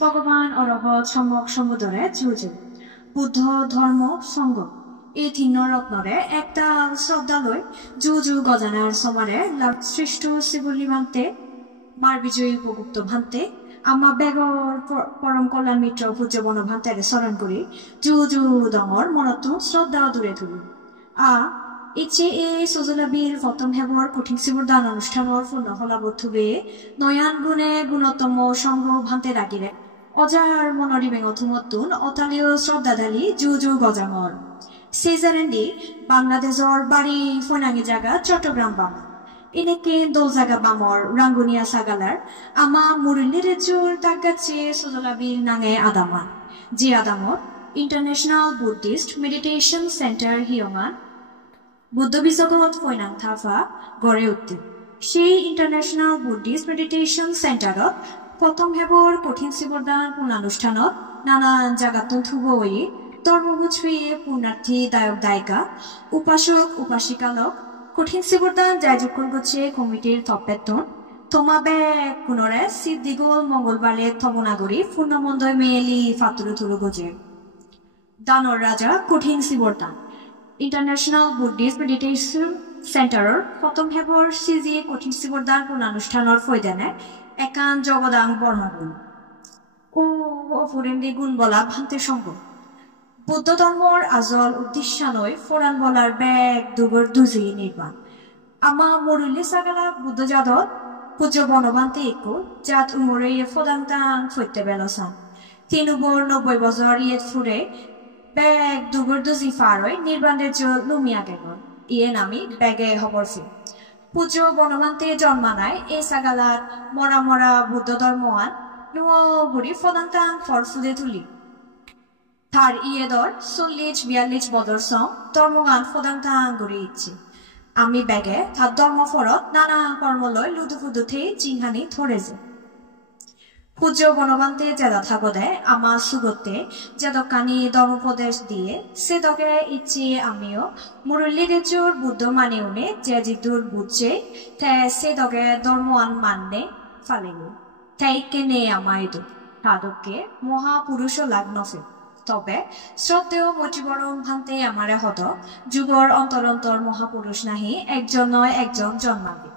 ভগবান অৰহত সম্যক সমুদৰে যুঁজে বুদ্ধ ধৰ্ম সংঘ এই তিন ৰত্নৰে একটা শ্ৰদ্ধালৈ যুঁজু গজানাৰ সমাৰে লাভ সৃষ্ট শিৱলি ভান্তে মাৰ বিজয়ী উপগুপ্ত ভান্তে আমা বেগৰ পৰম কল্যাণ মিত্ৰ পূজ্য বনভান্তেৰে চৰণ কৰি যুঁজু দঙৰ মনতো শ্ৰদ্ধা দূৰে তুলি ইচ্ছে এই সজলাবীর প্রথম হেবর কঠিন শিবর দান অনুষ্ঠানের পূর্ণ ফলাবদ্ধবে নয়ান গুণে গুণতম সংঘ ভান্তে রাখিলে অজার মনরি বেঙথুমতুন অতালীয় শ্রদ্ধাধালী যুজু গজাঙর সেজারেন্ডি বাংলাদেশর বাড়ি ফৈনাঙ্গি জায়গা চট্টগ্রাম বামা এনেকে দোল জায়গা বামর রাঙ্গুনিয়া সাগালার আমা মুরুল্লির জোর দাগাচ্ছে সজলাবীর নাঙে আদামান যে আদামত ইন্টারন্যাশনাল বুদ্ধিস্ট মেডিটেশন সেন্টার হিয়মান বুদ্ধবিজগত ফৈনাং থাফা গড়ে উঠতে সেই ইন্টারন্যাশনাল বুদ্ধিস্ট মেডিটেশন সেন্টারত প্রথম হেবর কঠিন শিবরদান পূর্ণানুষ্ঠানত নানান জাগাতন থুবই ধর্মবুঝিয়ে পূর্ণার্থী দায়ক দায়িকা উপাসক উপাসিকালক কঠিন শিবরদান যায়যুক্কন করছে কমিটির তপেতন তোমাবে পুনরে সিদ্দিগোল মঙ্গলবারে থবনাগরী পূর্ণমন্দয় মেয়েলি ফাতুরু থুরু গজে দানর রাজা কঠিন শিবরদান ইন্টারন্যাশনাল বুদ্ধিস্ট মেডিটেশন সেন্টারের প্রথম হেবর সিজি কঠিন শিবরদান পূর্ণানুষ্ঠানের ফৈদানে একান জগদাং বর্ণগুণ ও অপরেন্দ্রী গুণ বলা ভান্তে সঙ্গ বৌদ্ধ ধর্মর আজল উদ্দেশ্যানয় ফোরান বলার ব্যাগ দুগর দুজি নির্বাণ আমা মরুল্লি সাগালা বুদ্ধ জাদত পূজ্য বনভান্তে একু জাত উমরে ফদান্তাং ফৈতে বেলসান 90 বছর ইয়ে ফুরে ব্যাগ দুগর দুজি ফারই নির্বাণের জল লুমিয়া গেল ইয়ে নামি ব্যাগে হবরছি পূজ্য বনভান্তে জন্মানায় এই সাগালার মরা মরা বুদ্ধ ধর্মওয়ান নুয়গুড়ি ফদান্তাং ফরফুদে তুলি তার ইয়েদর 40-42 বদর সং ধর্মগান ফদান্তাং গড়ি ইচ্ছে আমি ব্যাগে তার ধর্মফরত নানা কর্মলয় লুদুফুদুথে চিংহানি ধরে যে পূজ্য বনভান্তে জেদা থাকদে আমা সুগতে যেদকানি ধর্মোপদেশ দিয়ে সে দকে ইচ্ছে আমিও মুরল্লিদের জোর বুদ্ধ মানে উনে যে জিদুর বুঝছে তে সে দকে ধর্মওয়ান মাননে ফালেনি তাই কেনে আমায় দু তাদকে মহাপুরুষ লাগ্নফে তবে শ্রদ্ধেয় মতিবরণ ভান্তে আমারে হত যুগর অন্তর অন্তর মহাপুরুষ নাহি একজন নয় একজন জন্মাবে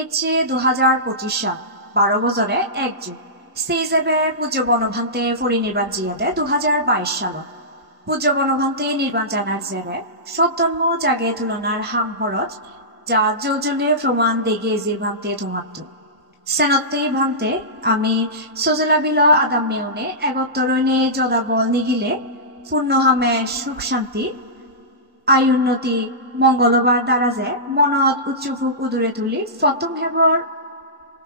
ইচ্ছে 2025 সাল 12 বছরে এক যুগ সেই হিসেবে পূজ্য বনভান্তে পরিনির্বাণ জিয়াতে 2022 সাল পূজ্য বনভান্তে নির্বাণ জানার জেবে সদ্ধর্ম জাগে তুলনার হাম হরজ যা জৌজলে প্রমাণ দেগে যে ভান্তে তোমাত্ত সেনতে ভান্তে আমি সজলাবিল আদাম মেউনে একত্তরণে যদাবল নিগিলে পূর্ণহামে সুখ শান্তি আয়ুন্নতি মঙ্গলবার দ্বারা যে মনত উচ্চফুক উদুরে তুলি প্রথম হেবর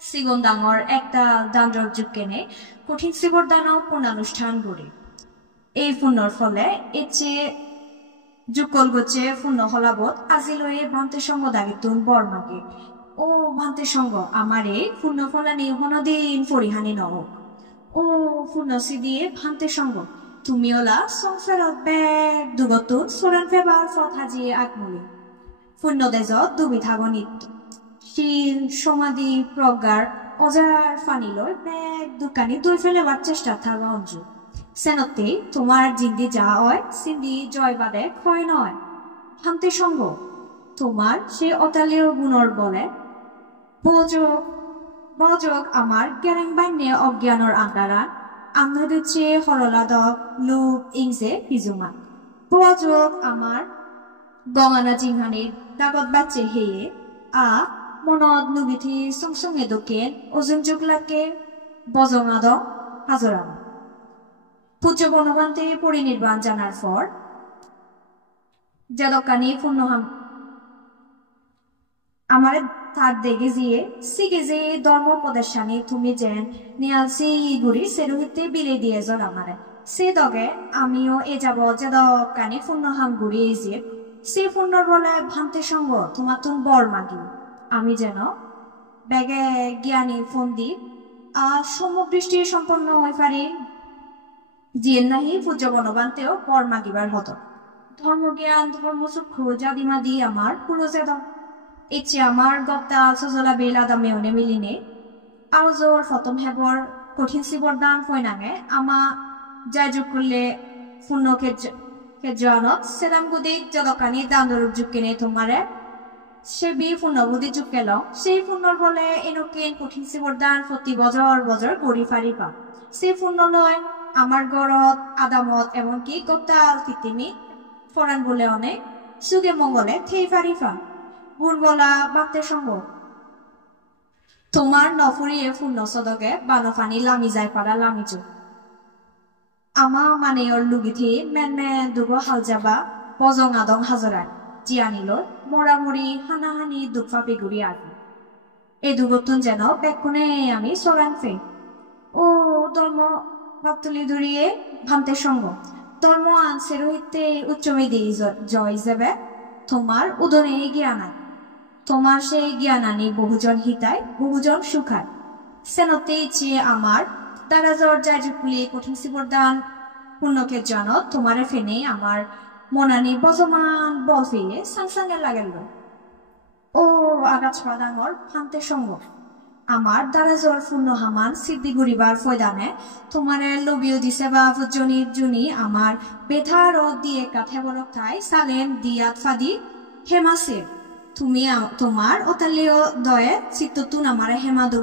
সিগন ডাঙর একটা দান্ডর যুগ কেনে কঠিন শিবর দানও পূর্ণানুষ্ঠান গড়ি এই পূর্ণর ফলে এচে যুগল গচ্ছে পূর্ণ হলাবত আজিলয়ে ভান্তে সঙ্গ দাগিতুন বর্মাকে ও ভান্তে সঙ্গ আমারে পূর্ণ ফলানি হনদিন পরিহানি নহক ও পূর্ণসি দিয়ে ভান্তে সঙ্গ তুমি ওলা সংসারত ব্যাগ দুগতুন সোরান ফেবার ফত হাজিয়ে আগমুলি পূর্ণ দেজত দুবিধা গণিত শিল সমাধি প্রজ্ঞার অজার ফানিলয় ব্যাগ দোকানি দুই ফেলেবার চেষ্টা থাকা অঞ্জু সেনতে তোমার জিন্দি যা হয় সিন্দি জয়বাদে ক্ষয় নয় ভান্তে সঙ্গ তোমার সে অতালীয় গুণর বলে বজক আমার জ্ঞান বান্যে অজ্ঞানর আন্ডারা আন্ধাদের চেয়ে হরলাদক লোক ইংসে পিজুমা বজক আমার গঙানা জিংহানির দাগত বাচ্চে হেয়ে মনত নুবিথি সংসঙ্গে দোকেন ওজন জুগলাকে বজঙাদ হাজরান পূজ্য বনভান্তে পরিনির্বাণ জানার পর যাদকানি পূর্ণহাম আমার তার দেখে জিয়ে সিগে যে ধর্ম প্রদর্শনী তুমি যেন নিয়ালসি গুড়ি সেরুহিতে বিলে দিয়ে জন আমারে সে দগে আমিও এ যাব যাদকানি পূর্ণহাম গুড়ি যে সে পূর্ণর বলে ভান্তে সঙ্গ তোমার তুন বর মাগি আমি যেন ব্যাগে জ্ঞানী ফন্দি সমদৃষ্টি সম্পন্ন হয়ে পারি জিয়ে নাহি পূজ্য বনভান্তেও বর মাগিবার হতো ধর্মজ্ঞান ধর্মচক্ষু জাদিমাদি আমার পুরো যেদ ইচ্ছে আমার গপ্তা সজলা বেল আদা মেউনে মিলিনে আওজোর ফতম হেবর কঠিন সিবরদান ফয়নাঙে আমা যাইজুক করলে পূর্ণ কেজনত সেদাম গুদি যদকানি দান্দরূপ যুক্কিনে তোমারে সে বি পূর্ণবুদ্ধি যুগ গেল সেই পূর্ণর বলে এনকিন কঠিন সিবরদান প্রতি বজর বজর গড়ি ফারিপা সেই পূর্ণ লয় আমার গড়ত আদামত এমনকি গোপ্তাল তিতিমি ফরান বলে অনেক সুগে মঙ্গলে থেই ফারিফা গুড় বলা বাক্তের সঙ্গ তোমার নফরিয়ে পূর্ণ সদকে বানফানি লামি যায় পারা লামিজু আমা মানে ওর লুগিথি মেন মেন দুগ হাল যাবা বজং আদং হাজরায় জিয়ানিল মরামরি হানাহানি দুঃফাপি গুড়ি আগে এই দুগতুন যেন বেকুনে আমি সরান ফে ও ধর্ম ভাবতুলি ধরিয়ে ভান্তের সঙ্গ ধর্ম আনসে রহিতে উচ্চমেদি জয় যাবে তোমার উদনে জ্ঞানায় তোমার সেই জ্ঞানানি বহুজন হিতায় বহুজন সুখায় সেনতে চেয়ে আমার তারা জ্বর যায় জুকুলি কঠিন সিবরদান পূর্ণকে জন তোমারে ফেনে আমার মনানি বজমান বল ফিরে সাংসাঙ্গে লাগেল ও আগাছড়া ডাঙর ফান্তের সঙ্গ আমার দ্বারা জ্বর পূর্ণ হামান সিদ্ধি গুড়িবার ফয়দানে তোমারে লবিও দিছে বা জনি আমার বেথা রদ দিয়ে কাঠে বরক ঠাই সালেন দিয়াত ফাদি হেমাসে তুমি তোমার অতালীয় দয়ে চিত্ততুন আমারে হেমাদু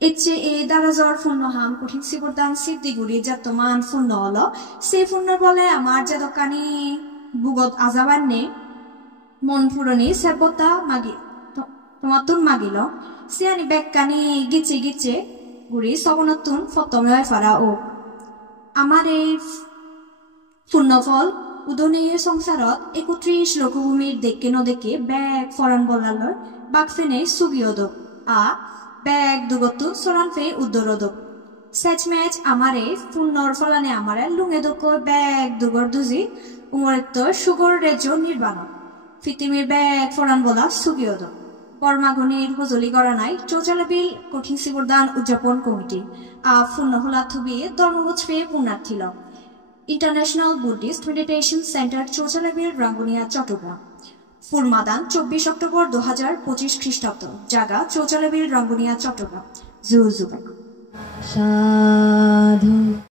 ইচ্ছে এই দ্বারা জ্বর পূর্ণ হাম কঠিন সিবরদান সিদ্ধিগুড়ি যতমান পূর্ণ হলো সেই পূর্ণ বলে আমার যে দোকানি বুগত আজাবার নে মন পুরনি সেবতা মাগি তোমার তুন মাগিল সিয়ানি বেকানি গিচে গিচে গুড়ি সবনতুন ফতমে ফারা ও আমার এই পূর্ণফল উদনীয় সংসারত 31 লোকভূমির দেখে নদেকে ব্যাগ ফরান বলালয় বাকফেনে সুগিয়দক আ ব্যাগ দুগতুন সরান ফে উদ্দরদক সেচ ম্যাচ আমারে পূর্ণর ফলানে আমারে লুঙে দক ব্যাগ দুগর দুজি উমরেত সুগর রেজো নির্বাণ ফিতিমির ব্যাগ ফরান বলা সুগিয়দক বর্মাগনির হজলি করা নাই চৌচালাবিল কঠিন সিবরদান উদযাপন কমিটি পূর্ণ হলা থুবি ধর্মবোধ ফে পুণ্যার্থীল international Buddhist meditation centre Chouchalabil Rangunia Chattogram ফুরমাদান 24 অক্টোবর 2025 খ্রিস্টাব্দ জায়গা চৌচালাবিল রাঙ্গুনিয়া চট্টগ্রাম জুজুবেক সাধু।